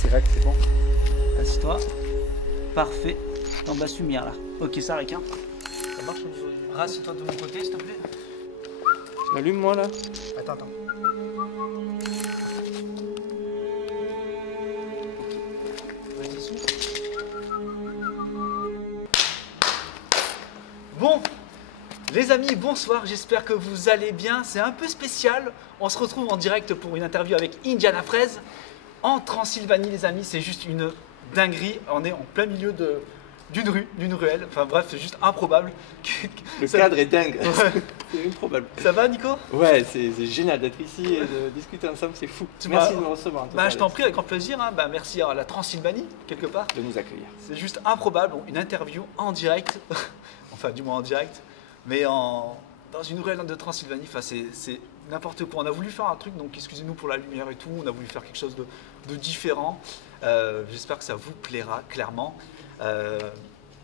c'est vrai que c'est bon. Assis-toi. Parfait. T'en bas lumière là. Ok, ça requin. Ça marche au niveau du... Rassis-toi de mon côté, s'il te plaît. Je l'allume moi là? Attends. Vas-y, souffle. Bon, les amis, bonsoir, j'espère que vous allez bien. C'est un peu spécial. On se retrouve en direct pour une interview avec Indiana Fraise en Transylvanie, les amis. C'est juste une dinguerie. On est en plein milieu d'une rue, d'une ruelle. Enfin bref, c'est juste improbable. Le cadre est dingue. Ouais. C'est improbable. Ça va, Nico? Ouais, c'est génial d'être ici et de discuter ensemble, c'est fou. Merci de me recevoir. Je t'en prie, avec grand plaisir. Hein. Merci à la Transylvanie, quelque part. De nous accueillir. C'est juste improbable. Bon, une interview en direct. Enfin, du moins en direct. Mais dans une ruelle de Transylvanie. Enfin, c'est n'importe quoi. On a voulu faire un truc, donc excusez-nous pour la lumière et tout. On a voulu faire quelque chose de différent. J'espère que ça vous plaira, clairement.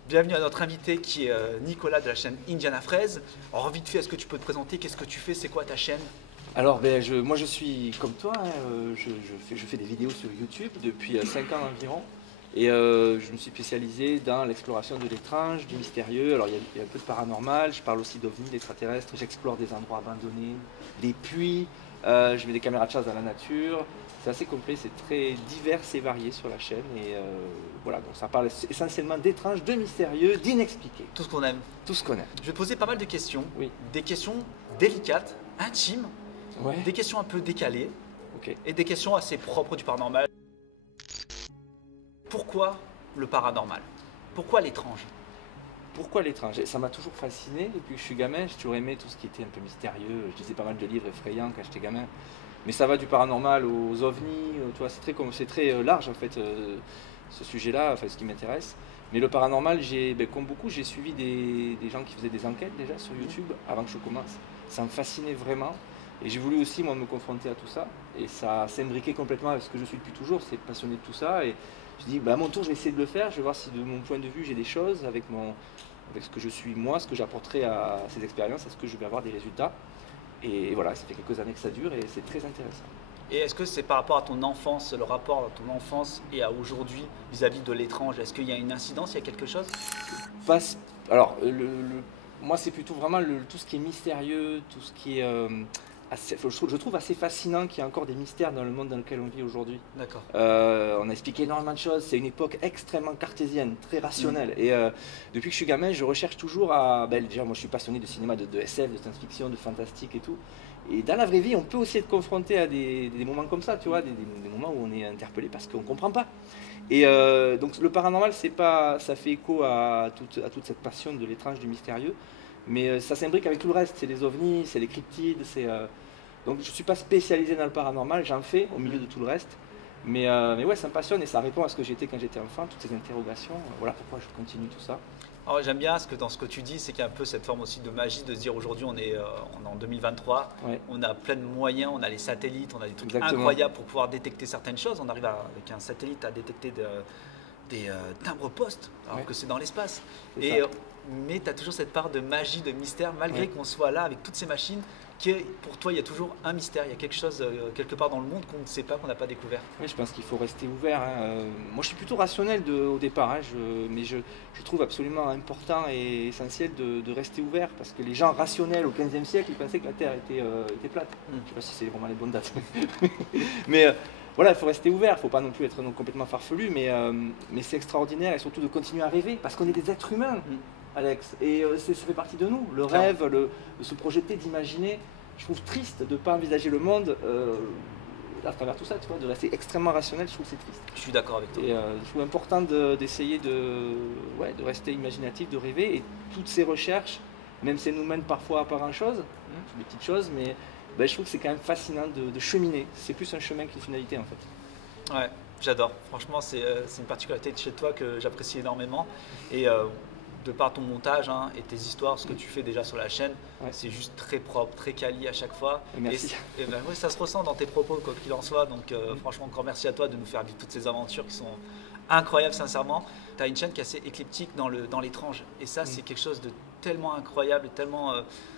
Bienvenue à notre invité qui est Nicolas de la chaîne Indiana Fraise. Alors vite fait, est-ce que tu peux te présenter? Qu'est-ce que tu fais? C'est quoi ta chaîne? Alors moi je suis comme toi, hein, je fais des vidéos sur YouTube depuis 5 ans environ. Et je me suis spécialisé dans l'exploration de l'étrange, du mystérieux. Alors il y a un peu de paranormal, je parle aussi d'ovnis, d'extraterrestres, j'explore des endroits abandonnés, des puits, je mets des caméras de chasse dans la nature. C'est assez complet, c'est très divers et varié sur la chaîne. Et voilà, donc ça parle essentiellement d'étrange, de mystérieux, d'inexpliqué. Tout ce qu'on aime. Tout ce qu'on aime. Je vais poser pas mal de questions. Oui. Des questions délicates, intimes, Ouais. des questions un peu décalées Ok. et des questions assez propres du paranormal. Pourquoi le paranormal? Pourquoi l'étrange? Pourquoi l'étrange? Ça m'a toujours fasciné depuis que je suis gamin. J'ai toujours aimé tout ce qui était un peu mystérieux. Je lisais pas mal de livres effrayants quand j'étais gamin. Mais ça va du paranormal aux ovnis. Tu vois, c'est très large en fait ce sujet-là, enfin ce qui m'intéresse. Mais le paranormal, comme beaucoup, j'ai suivi des gens qui faisaient des enquêtes déjà sur YouTube avant que je commence. Ça me fascinait vraiment. Et j'ai voulu aussi moi me confronter à tout ça. Et ça s'imbriquait complètement avec ce que je suis depuis toujours. C'est passionné de tout ça. Et je dis, à mon tour, je vais essayer de le faire. Je vais voir si de mon point de vue, j'ai des choses avec ce que je suis moi, ce que j'apporterai à ces expériences, est-ce que je vais avoir des résultats. Et voilà, ça fait quelques années que ça dure et c'est très intéressant. Et est-ce que c'est par rapport à ton enfance, le rapport à ton enfance et à aujourd'hui vis-à-vis de l'étrange? Est-ce qu'il y a une incidence, il y a quelque chose? Alors, moi, c'est plutôt vraiment tout ce qui est mystérieux, tout ce qui est... je trouve assez fascinant qu'il y ait encore des mystères dans le monde dans lequel on vit aujourd'hui. D'accord. On a expliqué énormément de choses, c'est une époque extrêmement cartésienne, très rationnelle. Et depuis que je suis gamin, je recherche toujours à... déjà, moi je suis passionné de cinéma, de SF, de science-fiction, de fantastique et tout. Et dans la vraie vie, on peut aussi être confronté à des moments comme ça, tu vois, des moments où on est interpellé parce qu'on ne comprend pas. Et donc le paranormal, ça fait écho à toute cette passion de l'étrange, du mystérieux. Mais ça s'imbrique avec tout le reste, c'est les ovnis, c'est les cryptides, donc je ne suis pas spécialisé dans le paranormal, j'en fais au milieu de tout le reste. Mais ouais, ça me passionne et ça répond à ce que j'étais quand j'étais enfant, toutes ces interrogations. Voilà pourquoi je continue tout ça. Alors, j'aime bien dans ce que tu dis, c'est qu'il y a un peu cette forme aussi de magie de se dire aujourd'hui on est en 2023, Ouais. on a plein de moyens, on a les satellites, on a des trucs Exactement. incroyables pour pouvoir détecter certaines choses. On arrive avec un satellite à détecter des timbres-poste alors Ouais. que c'est dans l'espace. C'est Et ça. mais tu as toujours cette part de magie, de mystère, malgré Ouais. qu'on soit là avec toutes ces machines, pour toi il y a toujours un mystère, il y a quelque chose quelque part dans le monde qu'on ne sait pas, qu'on n'a pas découvert. Oui, je pense qu'il faut rester ouvert. Hein. Moi, je suis plutôt rationnel au départ, hein. Mais je trouve absolument important et essentiel de rester ouvert parce que les gens rationnels au XVe siècle, ils pensaient que la Terre était plate. Je ne sais pas si c'est vraiment les bonnes dates. Mais voilà, il faut rester ouvert, il ne faut pas non plus être complètement farfelu, mais c'est extraordinaire et surtout de continuer à rêver parce qu'on est des êtres humains, Alex, et ça fait partie de nous. Le rêve, de se projeter, d'imaginer. Je trouve triste de ne pas envisager le monde à travers tout ça, tu vois, de rester extrêmement rationnel, je trouve que c'est triste. Je suis d'accord avec toi. Et je trouve important d'essayer de rester imaginatif, de rêver, et toutes ces recherches, même si elles nous mènent parfois à pas grand-chose, des petites choses, mais je trouve que c'est quand même fascinant de cheminer. C'est plus un chemin qu'une finalité en fait. Ouais, j'adore. Franchement, c'est une particularité de chez toi que j'apprécie énormément. Et de par ton montage et tes histoires, ce que tu fais déjà sur la chaîne, Ouais. c'est juste très propre, très quali à chaque fois. Merci. Et ouais, ça se ressent dans tes propos, quoi qu'il en soit. Donc franchement, encore merci à toi de nous faire vivre toutes ces aventures qui sont incroyables, sincèrement. Tu as une chaîne qui est assez éclectique dans l'étrange. Et ça, c'est quelque chose de tellement incroyable et tellement,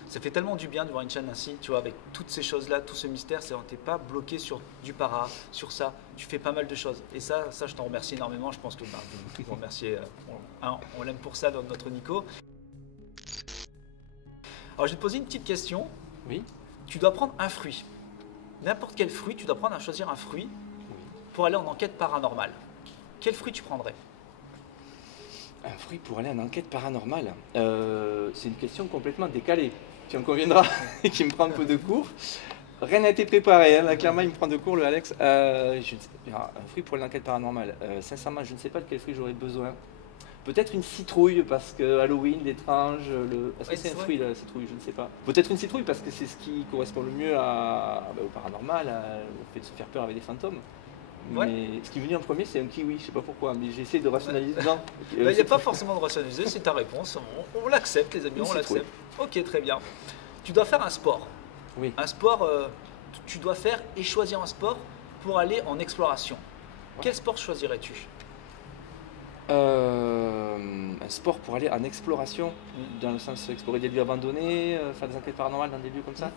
ça fait tellement du bien de voir une chaîne ainsi, tu vois, avec toutes ces choses-là, tout ce mystère. Tu n'es pas bloqué sur du para, sur ça. Tu fais pas mal de choses. Et ça je t'en remercie énormément. Je pense que vous vous remercier. On l'aime pour ça, notre Nico. Alors, je vais te poser une petite question. Oui. Tu dois prendre un fruit. N'importe quel fruit, tu dois prendre à choisir un fruit pour aller en enquête paranormale. Quel fruit tu prendrais? Un fruit pour aller en enquête paranormale. C'est une question complètement décalée. Tu en conviendras, qui me prend un peu de cours. Rien n'a été préparé, hein. Là, clairement il me prend de cours le Alex. Un fruit pour l'enquête paranormale. Sincèrement, je ne sais pas de quel fruit j'aurais besoin. Peut-être une citrouille parce que Halloween, l'étrange, est-ce que c'est un fruit la citrouille? Je ne sais pas. Peut-être une citrouille parce que c'est ce qui correspond le mieux au paranormal, au fait de se faire peur avec des fantômes. Ouais. Mais ce qui est venu en premier, c'est un kiwi, je sais pas pourquoi, mais j'ai essayé de rationaliser. Non, Il n'y a pas forcément de rationaliser, c'est ta réponse. On l'accepte, les amis, on l'accepte. Ok, très bien. Tu dois faire un sport. Oui. Un sport, tu dois faire et choisir un sport pour aller en exploration. Ouais. Quel sport choisirais-tu? Un sport pour aller en exploration, dans le sens explorer des lieux abandonnés, faire des enquêtes paranormales dans des lieux comme ça.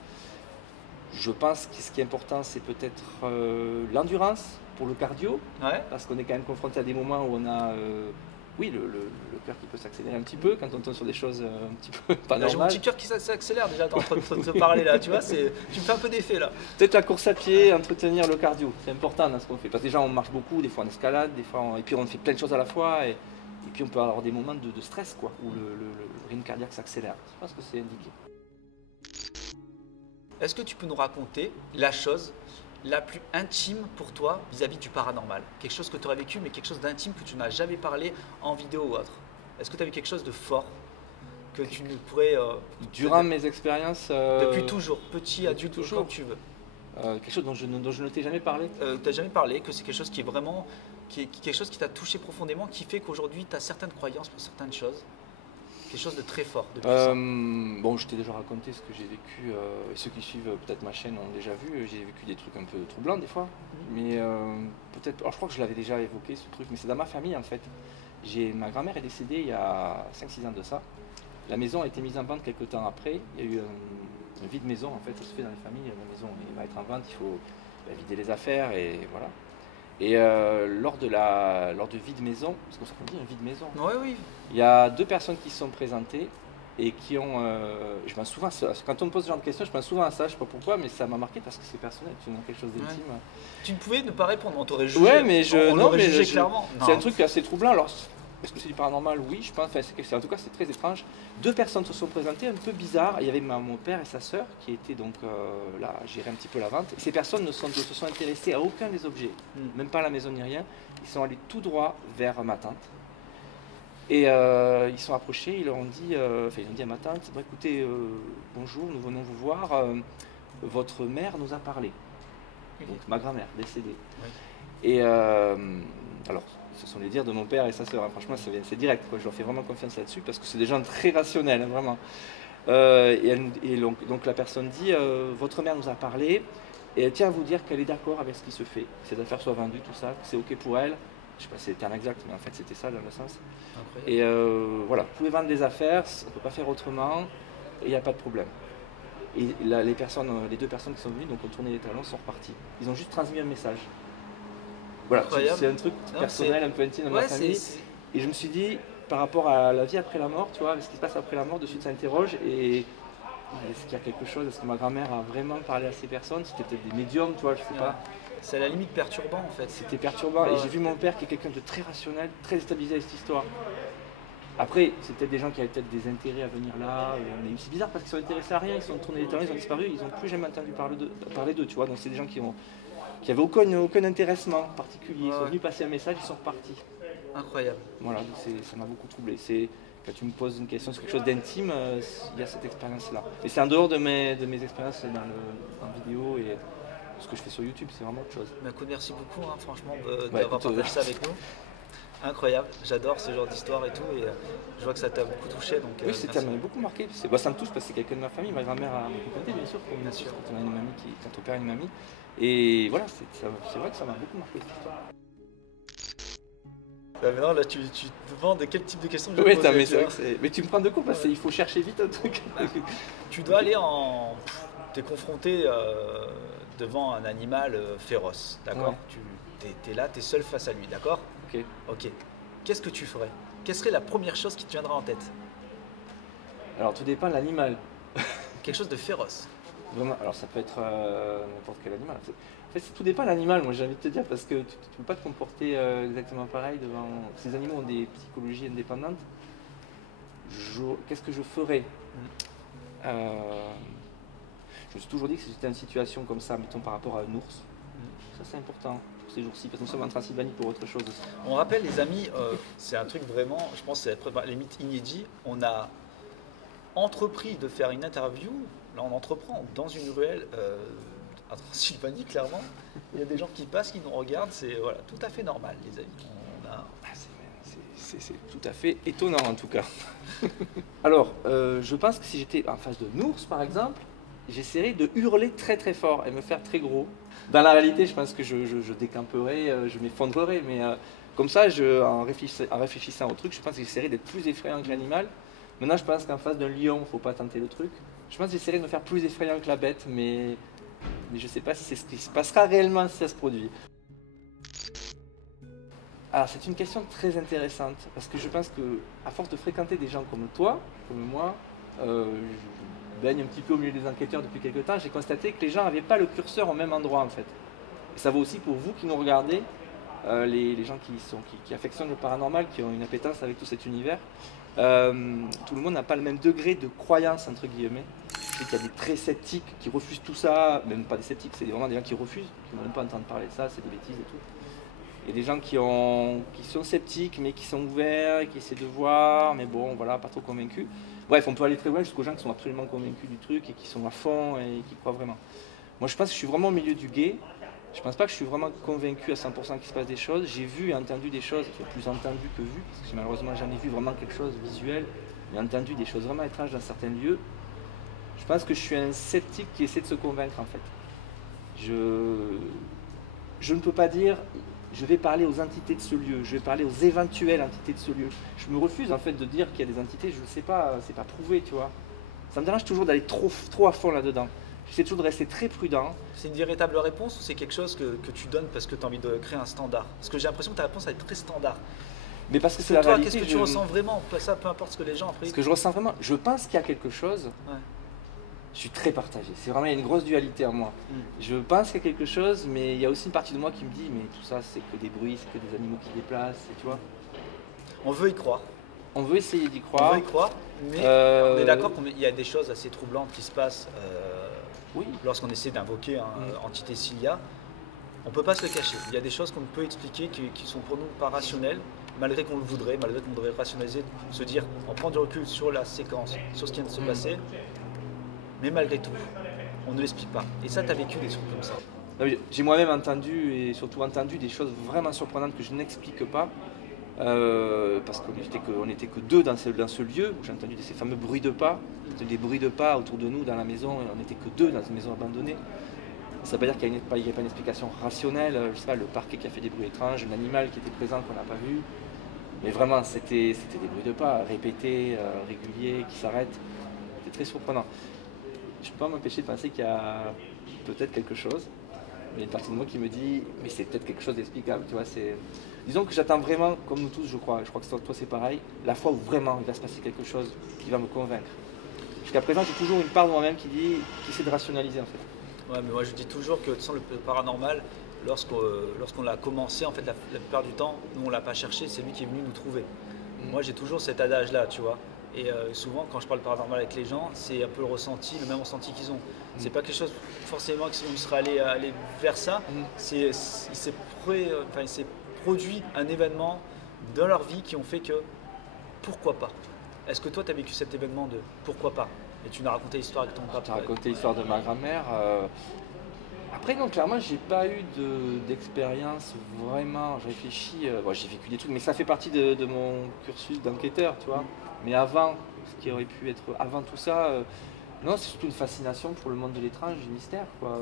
Je pense que ce qui est important, c'est peut-être l'endurance pour le cardio, parce qu'on est quand même confronté à des moments où on a oui, le cœur qui peut s'accélérer un petit peu quand on tombe sur des choses un petit peu pas normales. J'ai mon petit cœur qui s'accélère déjà en train de te parler là, tu vois, tu me fais un peu d'effet là. Peut-être la course à pied, entretenir le cardio, c'est important dans ce qu'on fait. Parce que déjà on marche beaucoup, des fois on escalade, des fois et puis on fait plein de choses à la fois et puis on peut avoir des moments de stress quoi, où le rythme cardiaque s'accélère. Je pense que c'est indiqué. Est-ce que tu peux nous raconter la chose la plus intime pour toi vis-à-vis du paranormal? Quelque chose que tu aurais vécu, mais quelque chose d'intime que tu n'as jamais parlé en vidéo ou autre. Est-ce que tu as vu quelque chose de fort que tu ne pourrais... Durant mes expériences... depuis toujours, petit, adulte, toujours. Quand tu veux. Quelque chose dont je ne t'ai jamais parlé. Tu n'as jamais parlé, que c'est quelque chose qui est vraiment... quelque chose qui t'a touché profondément, qui fait qu'aujourd'hui tu as certaines croyances pour certaines choses. Quelque chose de très fort, de puissant. Bon, je t'ai déjà raconté ce que j'ai vécu, et ceux qui suivent peut-être ma chaîne ont déjà vu, j'ai vécu des trucs un peu troublants des fois, mais peut-être, alors je crois que je l'avais déjà évoqué ce truc, mais c'est dans ma famille en fait. Ma grand-mère est décédée il y a 5-6 ans de ça, la maison a été mise en vente quelques temps après, il y a eu un vide maison en fait, ça se fait dans les familles, la maison va être en vente, il faut vider les affaires et voilà. Et lors de vide maison, parce qu'on s'appelle un vide maison, oui. Il y a 2 personnes qui se sont présentées et qui ont... je pense souvent à ça. Quand on me pose ce genre de questions, je pense souvent à ça, je ne sais pas pourquoi, mais ça m'a marqué parce que c'est personnel, tu as quelque chose d'intime. Tu ne pouvais ne pas répondre, on t'aurait jugé. Ouais, mais jugé clairement. C'est un truc assez troublant. Alors, est-ce que c'est du paranormal? Oui, je pense. Enfin, en tout cas, c'est très étrange. 2 personnes se sont présentées, un peu bizarres. Il y avait mon père et sa sœur qui étaient donc là, à gérer un petit peu la vente. Et ces personnes ne se sont intéressées à aucun des objets, même pas à la maison ni rien. Ils sont allés tout droit vers ma tante. Et ils sont approchés, ils leur ont dit, ils ont dit à ma tante, bah, écoutez, bonjour, nous venons vous voir, votre mère nous a parlé. Donc ma grand-mère, décédée. Oui. Et alors, ce sont les dires de mon père et sa sœur, hein. Franchement c'est direct, quoi. Je leur fais vraiment confiance là-dessus parce que c'est des gens très rationnels, hein, vraiment. Donc la personne dit, votre mère nous a parlé et elle tient à vous dire qu'elle est d'accord avec ce qui se fait, que ces affaires soient vendues, tout ça, que c'est ok pour elle. Je ne sais pas si c'est le terme exact, mais en fait c'était ça dans le sens. Incroyable. Et voilà, vous pouvez vendre des affaires, on ne peut pas faire autrement, et il n'y a pas de problème. Et là, les 2 personnes qui sont venues, donc ont tourné les talons, sont repartis. Ils ont juste transmis un message. Voilà, c'est un truc personnel, un peu intime dans ma famille. Et je me suis dit, par rapport à la vie après la mort, tu vois, ce qui se passe après la mort, de suite ça interroge, et est-ce qu'il y a quelque chose, est-ce que ma grand-mère a vraiment parlé à ces personnes? C'était peut-être des médiums, tu vois, je sais pas. C'est à la limite perturbant en fait. C'était perturbant et j'ai vu mon père qui est quelqu'un de très rationnel, très déstabilisé avec cette histoire. Après, c'est peut-être des gens qui avaient peut-être des intérêts à venir là, mais c'est bizarre parce qu'ils sont intéressés à rien, ils sont tournés les talons, ils ont disparu, ils n'ont plus jamais entendu parler d'eux, tu vois. Donc c'est des gens qui n'avaient aucun intéressement particulier, ils sont venus passer un message, ils sont repartis. Incroyable. Voilà, donc ça m'a beaucoup troublé. Quand tu me poses une question sur quelque chose d'intime, il y a cette expérience-là. Et c'est en dehors de mes expériences en vidéo et ce que je fais sur YouTube, c'est vraiment autre chose. Mais écoute, merci beaucoup, hein, franchement, d'avoir partagé ça avec nous. Incroyable, j'adore ce genre d'histoire et tout, et je vois que ça t'a beaucoup touché. Donc, oui, ça m'a beaucoup marqué. Ça me touche parce que c'est quelqu'un de ma famille, ma grand-mère a raconté, bien sûr, quand on a une mamie quand ton père a une mamie. Et voilà, c'est vrai que ça m'a beaucoup marqué cette histoire. Maintenant, là, tu te demandes quel type de questions je Oui, vais poser, mais tu c'est vrai vois. que mais tu me prends de court parce Ouais. qu'il faut chercher vite un truc. Tu dois aller en. T'es confronté devant un animal féroce, d'accord? Ouais, T'es là, t'es seul face à lui, d'accord? ok. Ok. Qu'est-ce que tu ferais? Quelle serait la première chose qui te viendra en tête? Alors tout dépend de l'animal. Quelque chose de féroce. Vraiment, alors ça peut être n'importe quel animal. En fait, tout dépend de l'animal, moi j'ai envie de te dire, parce que tu ne peux pas te comporter exactement pareil devant. Ces animaux ont des psychologies indépendantes. Qu'est-ce que je ferais? Euh, Je me suis toujours dit que si j'étais dans une situation comme ça, mettons par rapport à un ours, ça c'est important pour ces jours-ci, parce que nous sommes en Transylvanie pour autre chose aussi. On rappelle, les amis, c'est un truc vraiment, je pense, c'est à la limite inédit. On a entrepris de faire une interview. Là, on entreprend dans une ruelle en Transylvanie, clairement. Il y a des gens qui passent, qui nous regardent. C'est voilà, tout à fait normal, les amis. Ah, c'est tout à fait étonnant en tout cas. Alors, je pense que si j'étais en face d'un ours par exemple, j'essaierais de hurler très très fort et me faire très gros. Dans la réalité, je pense que je décamperais, je m'effondrerais, mais comme ça, en réfléchissant au truc, je pense que j'essaierais d'être plus effrayant que l'animal. Maintenant, je pense qu'en face d'un lion, il ne faut pas tenter le truc. Je pense que j'essaierais de me faire plus effrayant que la bête, mais je ne sais pas si c'est ce qui se passera réellement si ça se produit. Alors, c'est une question très intéressante, parce que je pense que, à force de fréquenter des gens comme toi, comme moi, je baigne un petit peu au milieu des enquêteurs depuis quelques temps, j'ai constaté que les gens n'avaient pas le curseur au même endroit en fait. Et ça vaut aussi pour vous qui nous regardez, les gens qui affectionnent le paranormal, qui ont une appétence avec tout cet univers. Tout le monde n'a pas le même degré de croyance, entre guillemets. Je sais qu'il y a des très sceptiques qui refusent tout ça, même pas des sceptiques, c'est vraiment des gens qui refusent, qui ne veulent même pas entendre parler de ça, c'est des bêtises et tout. Il y a des gens qui sont sceptiques, mais qui sont ouverts, qui essaient de voir, mais bon, voilà, pas trop convaincus. Bref, on peut aller très loin jusqu'aux gens qui sont absolument convaincus du truc et qui sont à fond et qui croient vraiment. Moi, je pense que je suis vraiment au milieu du guet. Je pense pas que je suis vraiment convaincu à 100% qu'il se passe des choses. J'ai vu et entendu des choses, enfin, plus entendu que vu, parce que j'ai malheureusement jamais vu vraiment quelque chose de visuel, mais entendu des choses vraiment étranges dans certains lieux. Je pense que je suis un sceptique qui essaie de se convaincre en fait. Je ne peux pas dire je vais parler aux entités de ce lieu, je vais parler aux éventuelles entités de ce lieu. Je me refuse en fait de dire qu'il y a des entités, je ne sais pas, c'est pas prouvé, tu vois. Ça me dérange toujours d'aller trop à fond là-dedans. J'essaie toujours de rester très prudent. C'est une véritable réponse ou c'est quelque chose que tu donnes parce que tu as envie de créer un standard? Parce que j'ai l'impression que ta réponse va être très standard. Mais parce que c'est Pour la toi, réalité. qu'est-ce que tu ressens vraiment? Ça, peu importe ce que les gens après. Ce que je ressens vraiment, je pense qu'il y a quelque chose. Ouais. Je suis très partagé. C'est vraiment, il y a une grosse dualité en moi. Mm. Je pense qu'il y a quelque chose, mais il y a aussi une partie de moi qui me dit, mais tout ça, c'est que des bruits, c'est que des animaux qui déplacent, et tu vois. On veut y croire. On veut essayer d'y On croire. veut y croire, mais Euh, on est d'accord qu'il y a des choses assez troublantes qui se passent Oui. lorsqu'on essaie d'invoquer une entité Cilia. On ne peut pas se le cacher. Il y a des choses qu'on ne peut expliquer qui sont pour nous pas rationnelles, malgré qu'on le voudrait, malgré qu'on voudrait rationaliser, se dire, on prend du recul sur la séquence, sur ce qui vient de se passer, mais malgré tout, on ne l'explique pas. Et ça, tu as vécu des trucs comme ça. J'ai moi-même entendu, et surtout entendu, des choses vraiment surprenantes que je n'explique pas. Parce qu'on n'était que deux dans ce lieu, où j'ai entendu ces fameux bruits de pas, des bruits de pas autour de nous dans la maison, et on n'était que deux dans une maison abandonnée. Ça ne veut pas dire qu'il n'y a pas une explication rationnelle, je sais pas, le parquet qui a fait des bruits étranges, un animal qui était présent qu'on n'a pas vu. Mais vraiment, c'était des bruits de pas répétés, réguliers, qui s'arrêtent. C'était très surprenant. Je ne peux pas m'empêcher de penser qu'il y a peut-être quelque chose. Mais il y a une partie de moi qui me dit, mais c'est peut-être quelque chose d'explicable, tu vois. Disons que j'attends vraiment, comme nous tous, je crois que toi c'est pareil, la fois où vraiment il va se passer quelque chose qui va me convaincre. Jusqu'à présent, j'ai toujours une part de moi-même qui essaie de rationaliser en fait. Ouais, mais moi je dis toujours que sans le paranormal, lorsqu'on l'a commencé, en fait, la plupart du temps, nous on l'a pas cherché, c'est lui qui est venu nous trouver. Moi j'ai toujours cet adage-là, tu vois. Et souvent, quand je parle paranormal avec les gens, c'est un peu le même ressenti qu'ils ont. C'est pas quelque chose forcément que si on serait allé vers ça. Il s'est produit un événement dans leur vie qui ont fait que pourquoi pas. Est-ce que toi, tu as vécu cet événement de pourquoi pas? Et tu nous as raconté l'histoire avec ton papa. Tu as raconté l'histoire de ma grand-mère. Après, non, clairement, j'ai pas eu d'expérience vraiment réfléchie. Bon, j'ai vécu des trucs, mais ça fait partie de mon cursus d'enquêteur, tu vois. Mais avant, ce qui aurait pu être avant tout ça, non, c'est surtout une fascination pour le monde de l'étrange, du mystère, quoi.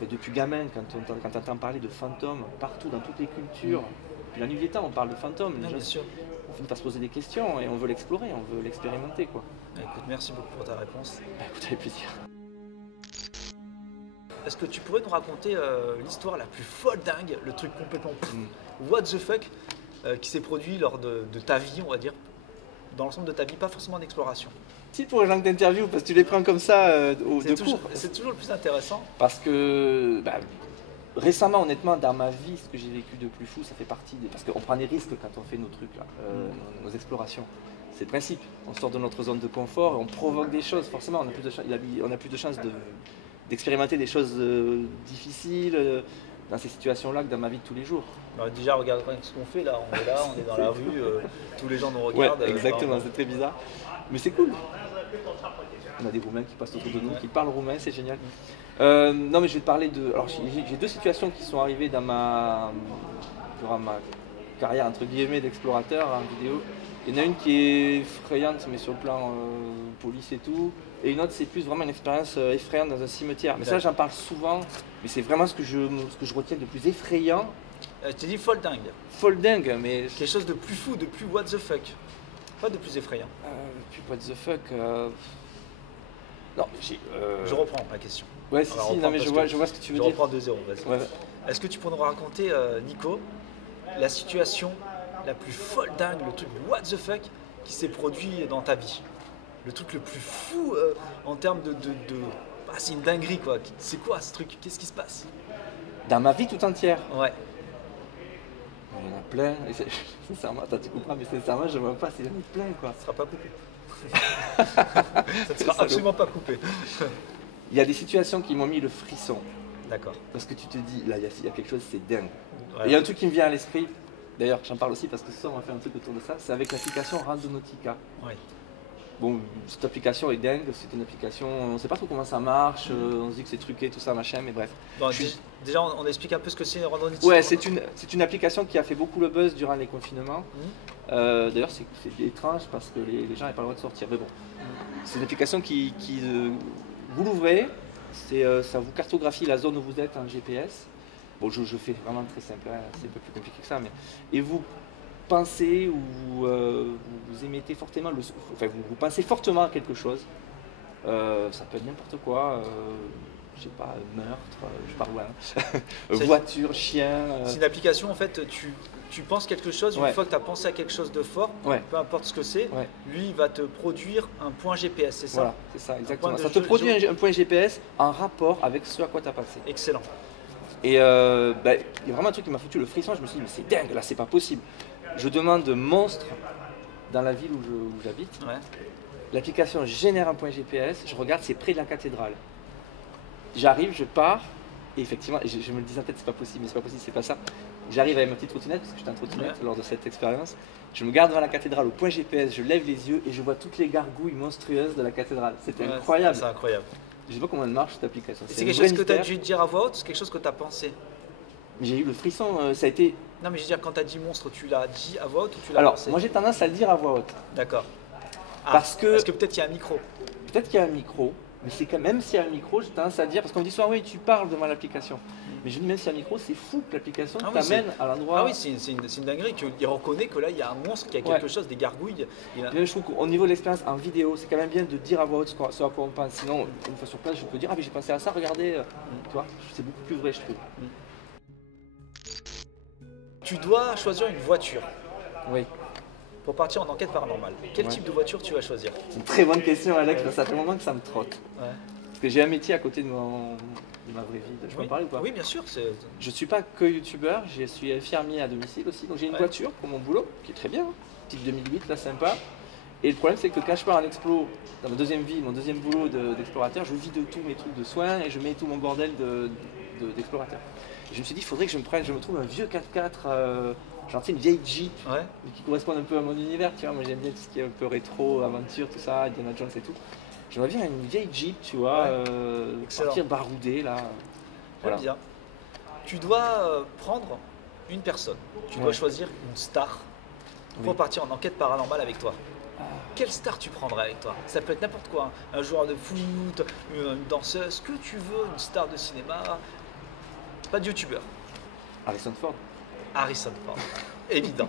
depuis gamin, quand tu entends parler de fantômes partout, dans toutes les cultures, puis la nuit des temps, on parle de fantômes, Non, bien sûr. on finit par se poser des questions et on veut l'explorer, on veut l'expérimenter, quoi. Écoute, merci beaucoup pour ta réponse. Bah, écoute, avec plaisir. Est-ce que tu pourrais nous raconter l'histoire la plus folle dingue, le truc complètement what the fuck qui s'est produit lors de ta vie, on va dire, dans l'ensemble de ta vie, pas forcément d'exploration? Si pour les gens que tu interviews, parce que tu les prends comme ça de court. C'est toujours le plus intéressant. Parce que récemment, honnêtement, dans ma vie, ce que j'ai vécu de plus fou, ça fait partie des... Parce qu'on prend des risques quand on fait nos trucs, là, nos explorations. C'est le principe. On sort de notre zone de confort et on provoque des choses. Forcément, on a plus de chances d'expérimenter des choses difficiles dans ces situations-là que dans ma vie de tous les jours. Bah, déjà, regarde ce qu'on fait là. On est dans la rue, tous les gens nous regardent. Ouais, exactement, c'est très bizarre. Mais c'est cool. On a des Roumains qui passent autour de nous, qui parlent roumain, c'est génial. Non, mais je vais te parler de... Alors, j'ai deux situations qui sont arrivées durant ma carrière, entre guillemets, d'explorateur en vidéo. Il y en a une qui est effrayante, mais sur le plan police et tout. Et une autre, c'est plus vraiment une expérience effrayante dans un cimetière. Mais ça, j'en parle souvent. Mais c'est vraiment ce que je retiens de plus effrayant. Je t'ai dit folle dingue. Folle dingue, mais... Quelque chose de plus fou, de plus what the fuck. Pas de plus effrayant. Plus what the fuck... Non, je reprends la question. Ouais, si, non, mais je vois ce que tu veux dire. Je reprends 2-0, vas-y. Ouais. Est-ce que tu peux nous raconter, Nico, la situation la plus folle dingue, le truc what the fuck qui s'est produit dans ta vie? Le truc le plus fou en termes de... Ah, c'est une dinguerie, quoi. C'est quoi ce truc? Qu'est-ce qui se passe? Dans ma vie tout entière? Ouais. Il y en a plein. Sincèrement, tu comprends, mais sincèrement, je ne vois pas, c'est plein, quoi. Ça ne sera pas coupé. Ça ne sera absolument pas coupé. Il y a des situations qui m'ont mis le frisson. D'accord. Parce que tu te dis, là, il y a quelque chose, c'est dingue. Ouais. Et il y a un truc qui me vient à l'esprit, d'ailleurs, j'en parle aussi parce que ce soir, on va faire un truc autour de ça, c'est avec l'application Randonautica. Ouais. Bon, cette application est dingue, c'est une application, on ne sait pas trop comment ça marche, on se dit que c'est truqué, tout ça, machin, mais bref. Bon, déjà, on explique un peu ce que c'est Randonautica. Ouais, c'est une application qui a fait beaucoup le buzz durant les confinements. D'ailleurs, c'est étrange parce que les gens n'avaient pas le droit de sortir, mais bon. C'est une application qui vous l'ouvrez, ça vous cartographie la zone où vous êtes en GPS. Bon, je fais vraiment très simple, hein, c'est un peu plus compliqué que ça, mais... Et vous pensez ou vous émettez fortement vous pensez fortement à quelque chose. Ça peut être n'importe quoi, je sais pas, meurtre, je pars loin, voiture, chien. C'est une application en fait, tu penses quelque chose, une fois que tu as pensé à quelque chose de fort, peu importe ce que c'est, lui il va te produire un point GPS, c'est ça? Voilà, c'est ça, exactement. Ça te produit un point GPS en rapport avec ce à quoi tu as pensé. Excellent. Et il y a vraiment un truc qui m'a foutu le frisson, je me suis dit mais c'est dingue, là c'est pas possible. Je demande monstre dans la ville où j'habite. Ouais. L'application génère un point GPS, je regarde, c'est près de la cathédrale. J'arrive, je pars, et effectivement, je me le dis en tête, c'est pas possible, mais c'est pas possible, c'est pas ça. J'arrive avec ma petite trottinette, parce que j'étais en trottinette lors de cette expérience. Je me garde devant la cathédrale au point GPS, je lève les yeux et je vois toutes les gargouilles monstrueuses de la cathédrale. C'était incroyable. C'est incroyable. Je sais pas comment elle marche cette application. C'est quelque chose que tu as dû dire à voix haute, c'est quelque chose que tu as pensé? J'ai eu le frisson, ça a été... Non mais je veux dire, quand tu as dit monstre, tu l'as dit à voix haute ou tu l'as pensé? Alors, moi j'ai tendance à le dire à voix haute. D'accord. Parce que peut-être qu'il y a un micro. Peut-être qu'il y a un micro, mais c'est quand même s'il y a un micro, j'ai tendance à dire, parce qu'on me dit souvent, oui, tu parles devant l'application. Mais je dis, même s'il y a un micro, c'est fou que l'application t'amène à l'endroit... Ah oui, c'est une dinguerie, il reconnaît que là, il y a un monstre, qu'il y a quelque chose, des gargouilles. Je trouve qu'au niveau de l'expérience en vidéo, c'est quand même bien de dire à voix haute ce à quoi on pense. Sinon, une fois sur place, je peux dire, ah mais j'ai pensé à ça, regardez, tu vois, c'est beaucoup plus vrai, je trouve. Tu dois choisir une voiture. Oui. Pour partir en enquête paranormale. Quel type de voiture tu vas choisir? C'est une très bonne question, Alex, ça fait un moment que ça me trotte. Parce que j'ai un métier à côté de ma vraie vie. Je peux en parler ou pas? Oui, bien sûr. Je ne suis pas que youtubeur, je suis infirmier à domicile aussi. Donc j'ai une voiture pour mon boulot, qui est très bien, type 2008, là, sympa. Et le problème, c'est que quand je pars en explo, dans ma deuxième vie, mon deuxième boulot d'explorateur, je vide tous mes trucs de soins et je mets tout mon bordel d'explorateur. Je me suis dit, il faudrait que je me trouve un vieux 4x4, genre une vieille Jeep, qui correspond un peu à mon univers, tu vois. Moi j'aime bien tout ce qui est un peu rétro, aventure, tout ça, Indiana Jones et tout. J'aimerais bien une vieille Jeep, tu vois, partir baroudé là. Voilà. Bien. Tu dois prendre une personne, tu dois choisir une star pour partir en enquête paranormale avec toi. Quelle star tu prendrais avec toi? Ça peut être n'importe quoi, hein. Un joueur de foot, une danseuse, ce que tu veux, une star de cinéma, pas de youtubeur. Harrison Ford. Harrison Ford, évident.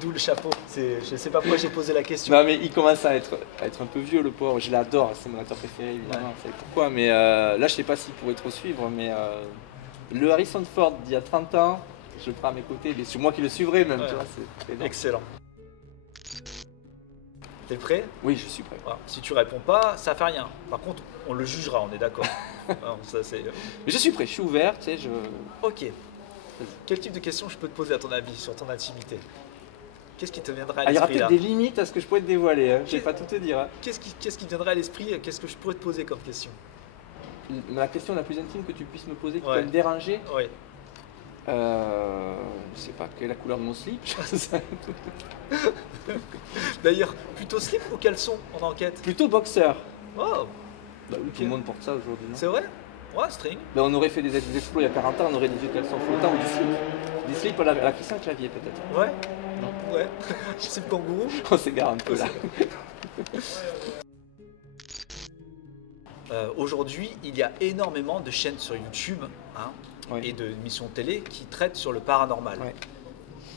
D'où le chapeau. Je ne sais pas pourquoi j'ai posé la question. Non, mais il commence à être un peu vieux, le pauvre. Je l'adore, c'est mon acteur préféré, évidemment. Vous savez pourquoi. Mais là, je ne sais pas s'il pourrait trop suivre. Mais le Harrison Ford d'il y a 30 ans, je le prends à mes côtés. C'est moi qui le suivrai même. Tu vois, c'est énorme. Excellent. T'es prêt? Oui, je suis prêt. Voilà. Si tu réponds pas, ça fait rien. Par contre, on le jugera, on est d'accord. Mais je suis prêt, je suis ouvert. Tu sais, Ok. Quel type de questions je peux te poser à ton avis sur ton intimité? Qu'est-ce qui te viendra à il y aura l'esprit peut-être là? des limites à ce que je pourrais te dévoiler. Hein. Je vais pas tout te dire. Hein. Qu'est-ce qui te viendra à l'esprit? Qu'est-ce que je pourrais te poser comme question? La question la plus intime que tu puisses me poser, qui Ouais. peut me déranger, Oui. je sais pas, quelle est la couleur de mon slip. D'ailleurs, plutôt slip ou caleçon en enquête? Plutôt boxeur. Oh, Bah oui, tout le monde porte ça aujourd'hui, non? c'est vrai? Ouais, string. Ben, on aurait fait des exploits il y a 40 ans, on aurait des vieux caleçons flottants ou des slips. Des slips à la Christian Clavier peut-être. Ouais. Ouais. Slip kangourou. On s'égare un peu là. Aujourd'hui, il y a énormément de chaînes sur YouTube, hein, Ouais. et d'émissions télé qui traitent sur le paranormal. Ouais.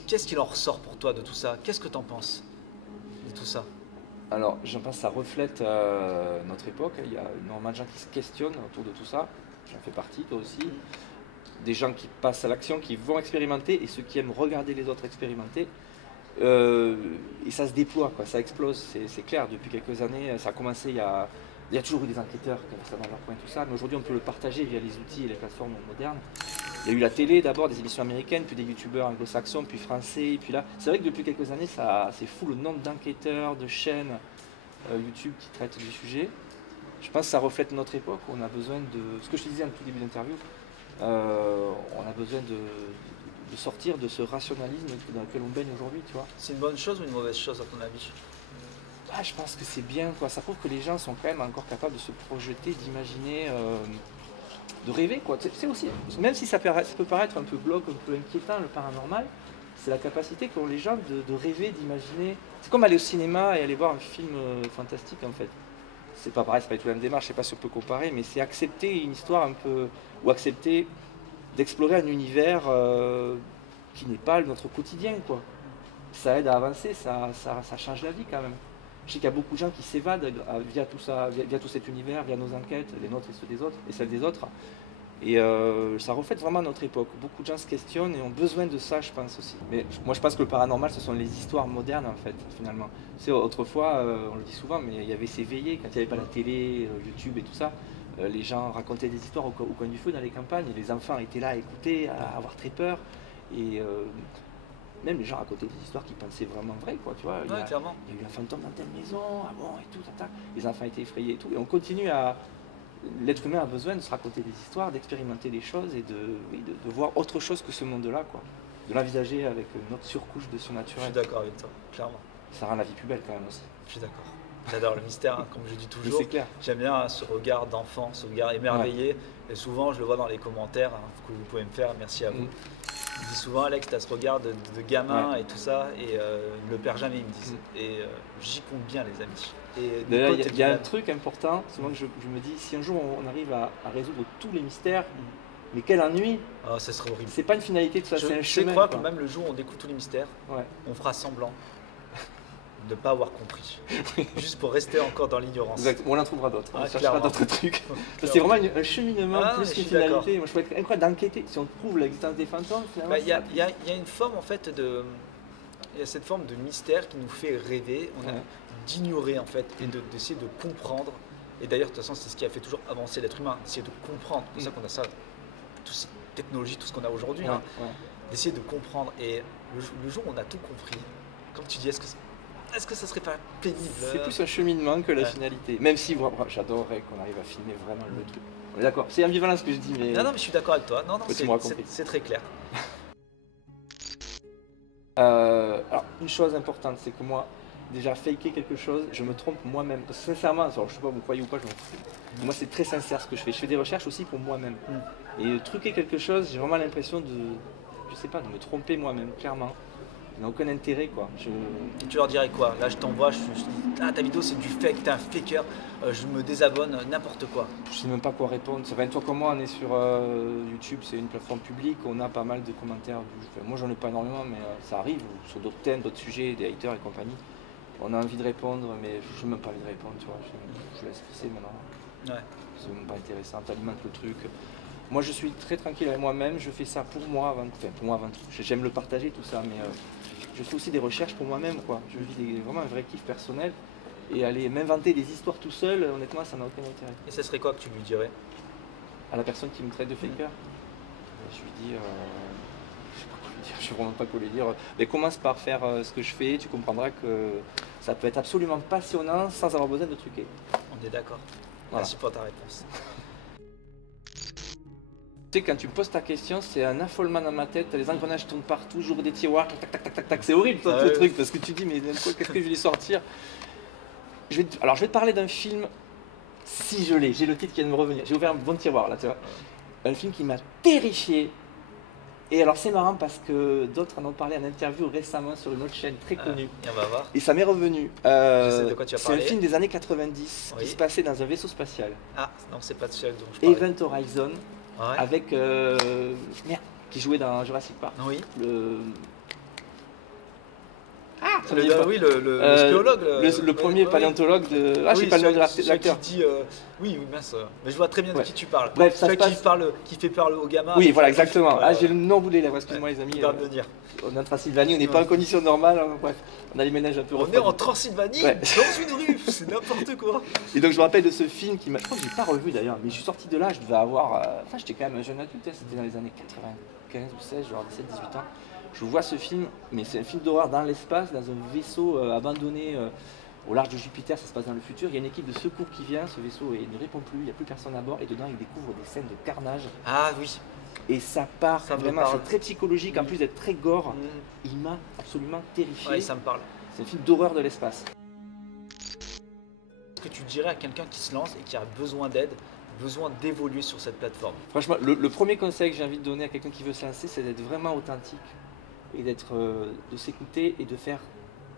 Qu'est-ce qu'il en ressort pour toi de tout ça? Qu'est-ce que tu en penses de tout ça? Alors, je pense que ça reflète notre époque. Il y a énormément de gens qui se questionnent autour de tout ça. J'en fais partie, toi aussi. Des gens qui passent à l'action, qui vont expérimenter, et ceux qui aiment regarder les autres expérimenter. Et ça se déploie, quoi, ça explose, c'est clair. Depuis quelques années, ça a commencé, il y a toujours eu des enquêteurs qui avaient ça dans leur coin, tout ça, mais aujourd'hui on peut le partager via les outils et les plateformes modernes. Il y a eu la télé d'abord, des émissions américaines, puis des youtubeurs anglo-saxons, puis français, et puis là, c'est vrai que depuis quelques années, c'est fou le nombre d'enquêteurs, de chaînes YouTube qui traitent du sujet. Je pense que ça reflète notre époque, où on a besoin de, ce que je te disais en tout début d'interview, on a besoin de sortir de ce rationalisme dans lequel on baigne aujourd'hui, tu vois. C'est une bonne chose ou une mauvaise chose à ton avis? Ah, je pense que c'est bien, quoi. Ça prouve que les gens sont quand même encore capables de se projeter, d'imaginer, de rêver, quoi. C'est aussi, même si ça peut paraître un peu glauque, un peu inquiétant, le paranormal, c'est la capacité qu'ont les gens de rêver, d'imaginer. C'est comme aller au cinéma et aller voir un film fantastique, en fait. C'est pas pareil, c'est pas du tout la même démarche, je sais pas si on peut comparer, mais c'est accepter une histoire un peu, ou accepter d'explorer un univers qui n'est pas notre quotidien, quoi. Ça aide à avancer, ça change la vie quand même. Je sais qu'il y a beaucoup de gens qui s'évadent via tout ça, via tout cet univers, via nos enquêtes, les nôtres et ceux des autres, et celles des autres. Et ça reflète vraiment notre époque. Beaucoup de gens se questionnent et ont besoin de ça, je pense aussi. Mais moi, je pense que le paranormal, ce sont les histoires modernes, en fait, finalement. Tu sais, autrefois, on le dit souvent, mais il y avait ces veillées, quand il n'y avait pas la télé, YouTube et tout ça. Les gens racontaient des histoires au coin du feu dans les campagnes, et les enfants étaient là à écouter, à avoir très peur. Et même les gens racontaient des histoires qui pensaient vraiment vraies, quoi, tu vois. Ouais, clairement. Il y a eu un fantôme dans telle maison, ah bon, et tout, tata. Les enfants étaient effrayés et tout. Et on continue à... L'être humain a besoin de se raconter des histoires, d'expérimenter des choses et de voir autre chose que ce monde-là, quoi. De l'envisager avec une autre surcouche de Je surnaturel. suis d'accord avec toi, clairement. Ça rend la vie plus belle quand même aussi. Je suis d'accord. J'adore le mystère, hein, comme je dis Mais toujours. c'est clair. J'aime bien ce regard d'enfant, ce regard émerveillé. Et souvent, je le vois dans les commentaires, hein, que vous pouvez me faire, merci à vous. Je dis souvent, Alex, tu as ce regard de gamin et tout ça, et ne le perds jamais, ils me disent. Et j'y compte bien, les amis. Et D'ailleurs, Nico, il y a un truc important, souvent que je me dis, si un jour on arrive à résoudre tous les mystères, mais quel ennui! oh, ça serait horrible. C'est pas une finalité de ça, c'est un chemin. crois que quoi. même le jour où on découvre tous les mystères, Ouais. on fera semblant de ne pas avoir compris. Juste pour rester encore dans l'ignorance. Exact. On en trouvera d'autres, on Ah, cherchera clairement. d'autres trucs. C'est vraiment un cheminement Ah, plus je qu'une suis d'accord. finalité. Moi je trouve être incroyable d'enquêter. Si on prouve l'existence des fantômes, finalement. Il y a une forme en fait de. Il y a cette forme de mystère qui nous fait rêver, d'ignorer en fait, et d'essayer de comprendre. Et d'ailleurs, de toute façon, c'est ce qui a fait toujours avancer l'être humain, d'essayer de comprendre. C'est pour ça qu'on a ça, toutes ces technologies, tout ce qu'on a aujourd'hui, hein, d'essayer de comprendre. Et le jour où on a tout compris, comme tu dis, est-ce que ça serait pas pénible? C'est plus un cheminement que la finalité. Même si j'adorerais qu'on arrive à filmer vraiment le truc. On est d'accord. C'est ambivalent ce que je dis, mais. Non, mais je suis d'accord avec toi. Non, tu m'auras compris. c'est très clair. Alors, une chose importante, c'est que moi, déjà, faker quelque chose, je me trompe moi-même. Parce que sincèrement, alors, je sais pas, vous croyez ou pas, je m'en fous. Moi, c'est très sincère ce que je fais. Je fais des recherches aussi pour moi-même. Et truquer quelque chose, j'ai vraiment l'impression de, je sais pas, de me tromper moi-même, clairement. n'a aucun intérêt quoi. Et tu leur dirais quoi? Là je t'envoie, je te dis ah ta vidéo c'est du fake, t'es un faker, je me désabonne, n'importe quoi. Je sais même pas quoi répondre. Enfin, toi comme moi, on est sur YouTube, c'est une plateforme publique, on a pas mal de commentaires. Enfin, moi j'en ai pas énormément, mais ça arrive, ou sur d'autres thèmes, d'autres sujets, des haters et compagnie. On a envie de répondre, mais je n'ai même pas envie de répondre, tu vois. Je laisse passer maintenant. Ouais. C'est même pas intéressant, t'alimentes le truc. Moi je suis très tranquille avec moi-même, je fais ça pour moi avant, enfin pour moi avant tout. J'aime le partager tout ça, mais je fais aussi des recherches pour moi-même quoi. Je vis vraiment un vrai kiff personnel et aller m'inventer des histoires tout seul, honnêtement ça n'a aucun intérêt. Et ça serait quoi que tu lui dirais? À la personne qui me traite de faker, je lui dis, je sais pas quoi lui dire, je sais vraiment pas quoi lui dire. Mais commence par faire ce que je fais, tu comprendras que ça peut être absolument passionnant sans avoir besoin de truquer. On est d'accord. Voilà. Merci pour ta réponse. Tu sais, quand tu me poses ta question, c'est un affolement dans ma tête, les engrenages tournent partout, j'ouvre des tiroirs, tac tac tac tac tac, c'est horrible toi, ce truc, parce que tu dis mais qu'est-ce que je vais lui sortir? Alors je vais te parler d'un film, si je l'ai, j'ai le titre qui vient de me revenir, j'ai ouvert un bon tiroir là, tu vois. Un film qui m'a terrifié, et alors c'est marrant parce que d'autres en ont parlé en interview récemment sur une autre chaîne très connue. Et on va voir. Et ça m'est revenu. Je sais de quoi tu vas c'est un parler. film des années 90 Oui. qui se passait dans un vaisseau spatial. Ah non, c'est pas de celui dont je parlais. Event Horizon. Ouais. Avec merde, qui jouait dans Jurassic Park. Oui. Ça me dit pas. Oui, le spéologue. Le premier paléontologue de. Ah, je sais pas le nom de l'acteur. Qui dit, oui, mince. Mais je vois très bien de qui tu parles. Bref, ça se Celui passe. qui fait peur au gamin. Oui, voilà, exactement. Ouais, Ah, j'ai le nom boulé là, excuse-moi les amis. Il va me le dire. On est en Transylvanie, on n'est pas en condition normale. Hein, bref, on a les ménages un peu On est refroidis. en Transylvanie, Ouais. dans une rue, c'est n'importe quoi. Et donc je me rappelle de ce film qui m'a. Je crois que je l'ai pas revu d'ailleurs, mais je suis sorti de là, je devais avoir. Enfin, j'étais quand même un jeune adulte, hein, c'était dans les années 95 ou 16, genre 17-18 ans. Je vois ce film, mais c'est un film d'horreur dans l'espace, dans un vaisseau abandonné au large de Jupiter, ça se passe dans le futur. Il y a une équipe de secours qui vient, ce vaisseau ne répond plus, il n'y a plus personne à bord, et dedans ils découvrent des scènes de carnage. Ah oui. Et ça part, Ça me vraiment, parle. c'est très psychologique, en plus d'être très gore. Il m'a absolument terrifié. Ouais, ça me parle. C'est un film d'horreur de l'espace. Qu'est-ce que tu dirais à quelqu'un qui se lance et qui a besoin d'aide, besoin d'évoluer sur cette plateforme? Franchement, le premier conseil que j'ai envie de donner à quelqu'un qui veut se lancer, c'est d'être vraiment authentique et de s'écouter et de faire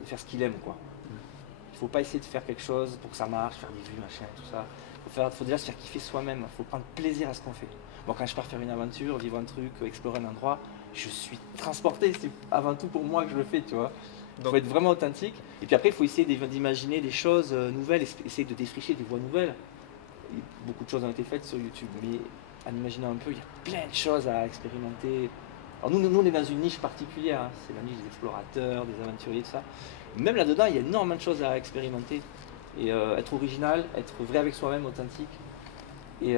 ce qu'il aime, quoi. Il faut pas essayer de faire quelque chose pour que ça marche, faire des vues, machin, tout ça. Faut déjà se faire kiffer soi-même. Il faut prendre plaisir à ce qu'on fait. Bon, quand je pars faire une aventure, vivre un truc, explorer un endroit, je suis transporté. C'est avant tout pour moi que je le fais, tu vois. Il faut être vraiment authentique. Et puis après, il faut essayer d'imaginer des choses nouvelles, essayer de défricher des voies nouvelles. Et beaucoup de choses ont été faites sur YouTube, mais en imaginant un peu, il y a plein de choses à expérimenter. Alors nous, on est dans une niche particulière, hein. C'est la niche des explorateurs, des aventuriers, tout ça. Même là-dedans, il y a énormément de choses à expérimenter. Et être original, être vrai avec soi-même, authentique. Et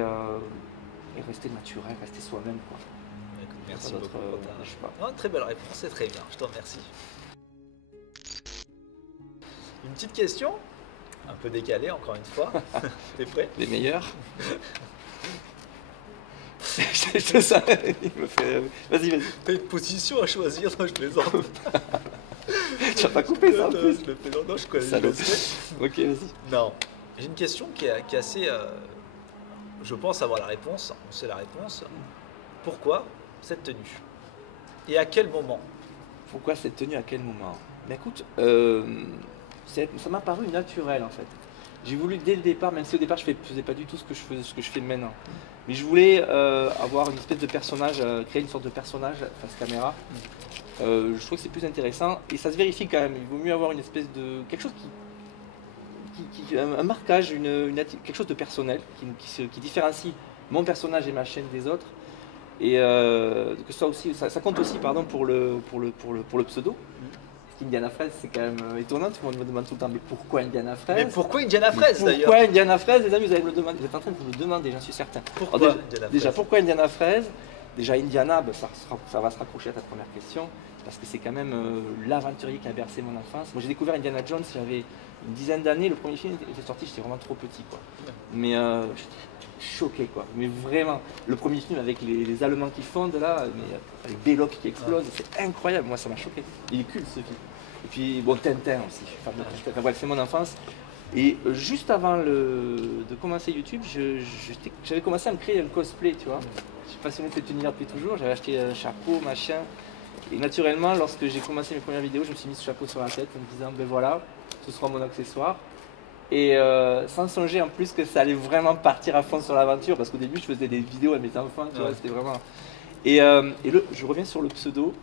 rester naturel, rester soi-même, quoi. Écoute, merci Pas beaucoup. d'autre, je sais pas. Très belle réponse, c'est très bien, je te remercie. Une petite question, un peu décalée encore une fois. T'es prêt? Les meilleurs. C'est ça, il me fait. Vas-y. T'as une position à choisir, non, je plaisante. Tu vas pas couper ça en plus. Je le plaisante, non, je connais. Salaud. je le sais. Ok, vas-y. Non, j'ai une question qui est assez. Je pense avoir la réponse, on sait la réponse. Pourquoi cette tenue? Et à quel moment? Pourquoi cette tenue à quel moment? Ben écoute, ça m'a paru naturel en fait. J'ai voulu dès le départ, même si au départ je faisais pas du tout ce que je fais maintenant. Mais je voulais avoir une espèce de personnage, créer une sorte de personnage face caméra. Je trouve que c'est plus intéressant et ça se vérifie quand même. Il vaut mieux avoir une espèce de quelque chose un marquage, quelque chose de personnel qui différencie mon personnage et ma chaîne des autres. Et que ça aussi, ça compte aussi pour le pseudo. Indiana Fraise, c'est quand même étonnant, tout le monde me demande tout le temps, mais pourquoi Indiana Fraise? Mais pourquoi Indiana Fraise d'ailleurs? Pourquoi Indiana Fraise, les amis, vous allez me le demander, vous êtes en train de vous le demander, j'en suis certain. Pourquoi Alors, Indiana déjà, Fraise? pourquoi Indiana Fraise? Déjà, Indiana, ben, ça va se raccrocher à ta première question, parce que c'est quand même l'aventurier qui a bercé mon enfance. Moi, j'ai découvert Indiana Jones, j'avais une dizaine d'années, le premier film était sorti, j'étais vraiment trop petit, quoi. Mais j'étais choqué, quoi. Mais vraiment, le premier film avec les Allemands qui fondent là, mais avec Belloc qui explose, c'est incroyable, moi ça m'a choqué. Il est culte ce film. Et puis, bon, Tintin aussi, je suis fan de Tintin. Enfin, voilà, c'est mon enfance. Et juste avant de commencer YouTube, j'avais commencé à me créer un cosplay, tu vois. Je suis passionné de cet univers depuis toujours, j'avais acheté un chapeau, machin. Et naturellement, lorsque j'ai commencé mes premières vidéos, je me suis mis ce chapeau sur la tête en me disant, ben voilà, ce sera mon accessoire. Et sans songer en plus que ça allait vraiment partir à fond sur l'aventure, parce qu'au début, je faisais des vidéos à mes enfants, tu vois, c'était vraiment... je reviens sur le pseudo.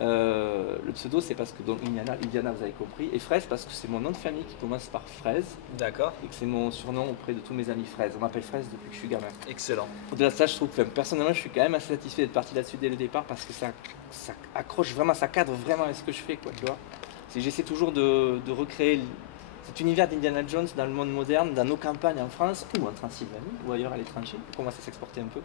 Le pseudo, c'est parce que donc Indiana, vous avez compris, et Fraise parce que c'est mon nom de famille qui commence par Fraise. D'accord. Et que c'est mon surnom auprès de tous mes amis Fraise. On m'appelle Fraise depuis que je suis gamin. Excellent. Au-delà de ça, je trouve que personnellement, je suis quand même assez satisfait d'être parti là-dessus dès le départ parce que ça accroche vraiment, ça cadre vraiment avec ce que je fais, quoi, tu vois. J'essaie toujours de recréer cet univers d'Indiana Jones dans le monde moderne, dans nos campagnes en France ou en Transylvanie ou ailleurs à l'étranger, pour commencer à s'exporter un peu.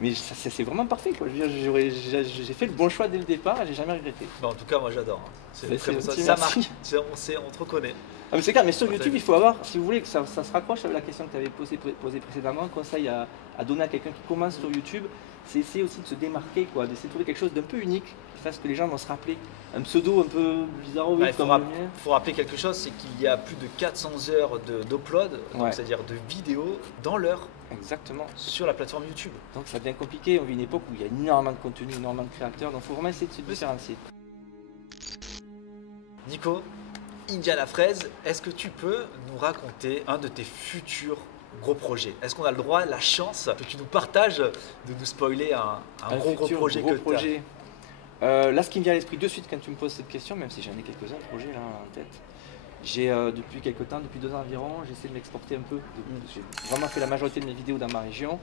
Mais c'est vraiment parfait, quoi. Je veux dire, j'ai fait le bon choix dès le départ et j'ai jamais regretté. Bah, en tout cas, moi j'adore. Hein. C'est ça marque. On te reconnaît. Ah mais c'est clair, mais sur YouTube, il faut avoir, si vous voulez, que ça se raccroche avec la question que tu avais posée précédemment, conseil à donner à quelqu'un qui commence sur YouTube, c'est essayer aussi de se démarquer, quoi, d'essayer de trouver quelque chose d'un peu unique, qui fasse que les gens vont se rappeler. Un pseudo un peu bizarre, il faut rappeler quelque chose, c'est qu'il y a plus de 400 heures d'upload, c'est-à-dire de vidéos dans l'heure. Exactement. Sur la plateforme YouTube. Donc ça devient compliqué, on vit une époque où il y a énormément de contenu, énormément de créateurs, donc il faut vraiment essayer de se différencier. Nico, Indiana Fraise, est-ce que tu peux nous raconter un de tes futurs gros projets? Est-ce qu'on a le droit, la chance que tu nous partages de nous spoiler un gros projet que tu as? Là, ce qui me vient à l'esprit de suite quand tu me poses cette question, même si j'en ai quelques-uns projets là en tête, j'ai depuis quelques temps, depuis 2 ans environ, j'essaie de m'exporter un peu. J'ai vraiment fait la majorité de mes vidéos dans ma région.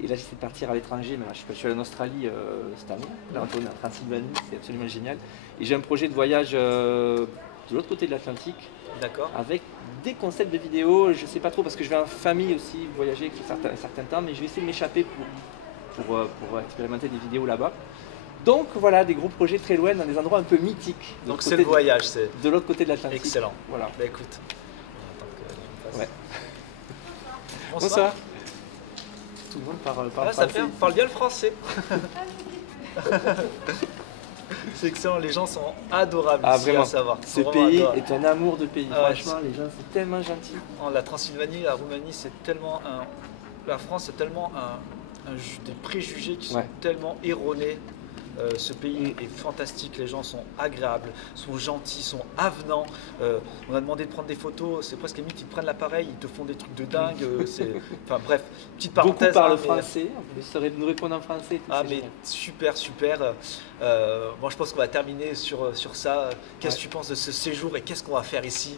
Et là, j'essaie de partir à l'étranger. Mais là, je suis allé en Australie cette année. Là, on est en Transylvanie, c'est absolument génial. Et j'ai un projet de voyage de l'autre côté de l'Atlantique. D'accord. Avec des concepts de vidéos. Je ne sais pas trop parce que je vais en famille aussi voyager un certain temps. Mais je vais essayer de m'échapper pour expérimenter des vidéos là-bas. Donc voilà, des gros projets très loin, dans des endroits un peu mythiques. Donc c'est le voyage, c'est de l'autre côté de l'Atlantique. Excellent. Voilà. Bah écoute. Ouais. Bonsoir. Tout le monde parle français. Parle bien le français. C'est excellent, les gens sont adorables ici, vraiment. À savoir. Ce pays est un amour de pays. Franchement, les gens sont tellement gentils. La Transylvanie, la Roumanie, c'est tellement la France, c'est tellement des préjugés qui sont tellement erronés. Ce pays est fantastique, les gens sont agréables, sont gentils, sont avenants. On a demandé de prendre des photos, c'est presque limite, ils prennent l'appareil, ils te font des trucs de dingue. Enfin bref, petite parenthèse. Beaucoup parlent français, on saurait nous répondre en français. Mais super, super. Moi je pense qu'on va terminer sur ça. Qu'est-ce que tu penses de ce séjour et qu'est-ce qu'on va faire ici?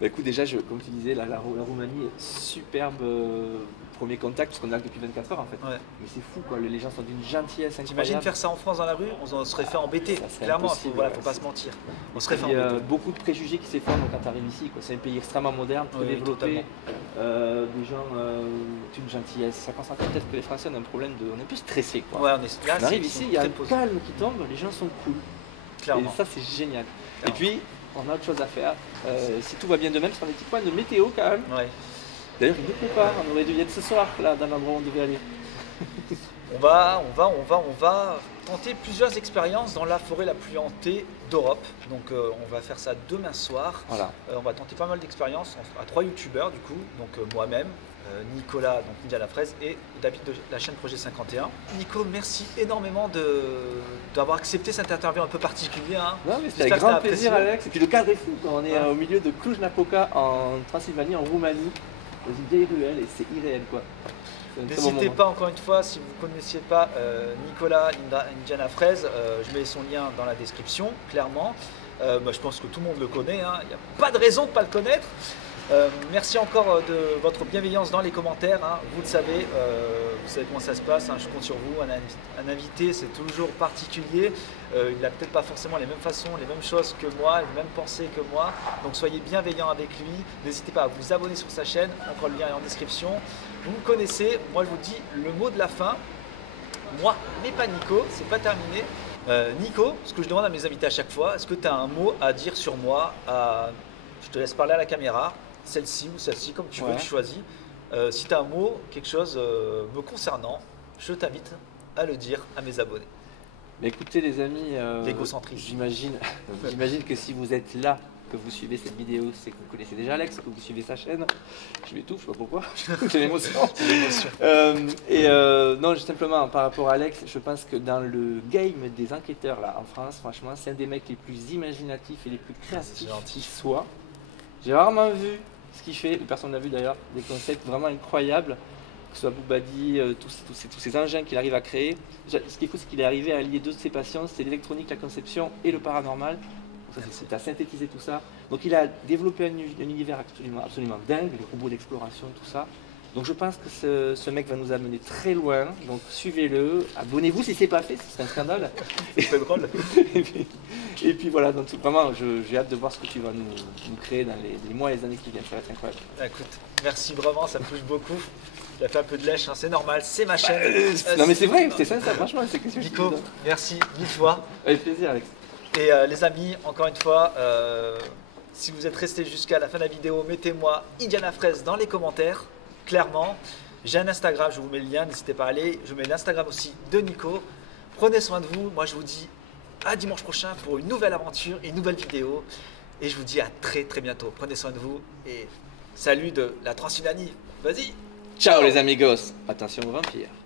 Bah écoute, déjà, comme tu disais, la Roumanie est superbe premier contact, parce qu'on est là depuis 24 heures en fait. Ouais. Mais c'est fou, quoi. Les gens sont d'une gentillesse incroyable. T'imagines faire ça en France dans la rue? On serait fait embêter, clairement, faut pas se mentir. On serait fait embêter. Il y a beaucoup de préjugés qui s'effondrent quand tu arrives ici. C'est un pays extrêmement moderne, très développé. Des gens d'une gentillesse. Ça constate peut-être que les Français ont un problème de. On est plus stressés, quoi. Ouais, on arrive ici, il y a un calme qui tombe, les gens sont cool. Clairement. Et ça, c'est génial. Clairement. Et puis, on a autre chose à faire. Si tout va bien de même, c'est un petit point de météo quand même. Ouais. D'ailleurs, il ne pleut pas, on aurait dû y être ce soir, là, dans l'endroit où on devait aller. On va tenter plusieurs expériences dans la forêt la plus hantée d'Europe. Donc on va faire ça demain soir. Voilà. On va tenter pas mal d'expériences à 3 youtubeurs du coup. Donc moi-même, Nicolas, donc Indiana Fraise et David de la chaîne Projet 51. Nico, merci énormément d'avoir accepté cette interview un peu particulière. Hein. Non, mais c'était avec grand plaisir, Alex. Et puis le cadre est fou. On est au milieu de Cluj-Napoca en Transylvanie, en Roumanie, dans une vieille ruelle et c'est irréel, quoi. N'hésitez pas, encore une fois, si vous ne connaissiez pas Nicolas Indiana Fraise, je mets son lien dans la description, clairement. Je pense que tout le monde le connaît, hein. Il n'y a pas de raison de ne pas le connaître. Merci encore de votre bienveillance dans les commentaires, hein. Vous le savez, comment ça se passe, hein. Je compte sur vous. Un invité, c'est toujours particulier. Il n'a peut-être pas forcément les mêmes façons, les mêmes choses que moi, les mêmes pensées que moi. Donc soyez bienveillants avec lui. N'hésitez pas à vous abonner sur sa chaîne. Encore le lien est en description. Vous me connaissez. Moi, je vous dis le mot de la fin. Moi, mais pas Nico. C'est pas terminé. Nico, ce que je demande à mes invités à chaque fois, est-ce que tu as un mot à dire sur moi? Je te laisse parler à la caméra. Celle-ci ou celle-ci, comme tu veux, tu choisis. Si tu as un mot, quelque chose me concernant, je t'invite à le dire à mes abonnés. Mais écoutez les amis, l'égocentrisme. j'imagine que si vous êtes là que vous suivez cette vidéo, c'est que vous connaissez déjà Alex, que vous suivez sa chaîne. Je m'étouffe, je sais pas pourquoi, c'est l'émotion. Non, juste simplement par rapport à Alex, je pense que dans le game des enquêteurs là en France, franchement, c'est un des mecs les plus imaginatifs et les plus créatifs qui soit. J'ai rarement vu ce qu'il fait, personne n'a vu d'ailleurs, des concepts vraiment incroyables, que ce soit Boubadi, tous ces engins qu'il arrive à créer. Ce qui est fou, c'est qu'il est arrivé à lier deux de ses passions, c'est l'électronique, la conception et le paranormal. Donc ça, c'est à synthétiser tout ça. Donc il a développé un univers absolument dingue, les robots d'exploration, tout ça. Donc je pense que ce mec va nous amener très loin. Donc suivez-le, abonnez-vous si ce n'est pas fait, c'est un scandale. C'est drôle. et puis voilà, donc vraiment j'ai hâte de voir ce que tu vas nous créer dans les mois et les années qui viennent, ça va être incroyable. Écoute, merci vraiment, ça me touche beaucoup. Il a fait un peu de lèche, hein, c'est normal, c'est ma chaîne. Non mais c'est vrai, c'est ça, franchement, c'est que Nico, merci 1000 fois. Avec plaisir Alex. Et les amis, encore une fois, si vous êtes restés jusqu'à la fin de la vidéo, mettez-moi Indiana Fraise dans les commentaires, clairement. J'ai un Instagram, je vous mets le lien, n'hésitez pas à aller. Je mets l'Instagram aussi de Nico. Prenez soin de vous, moi je vous dis à dimanche prochain pour une nouvelle aventure, une nouvelle vidéo. Et je vous dis à très bientôt. Prenez soin de vous et salut de la Transylvanie. Vas-y. Ciao les amigos. Attention aux vampires.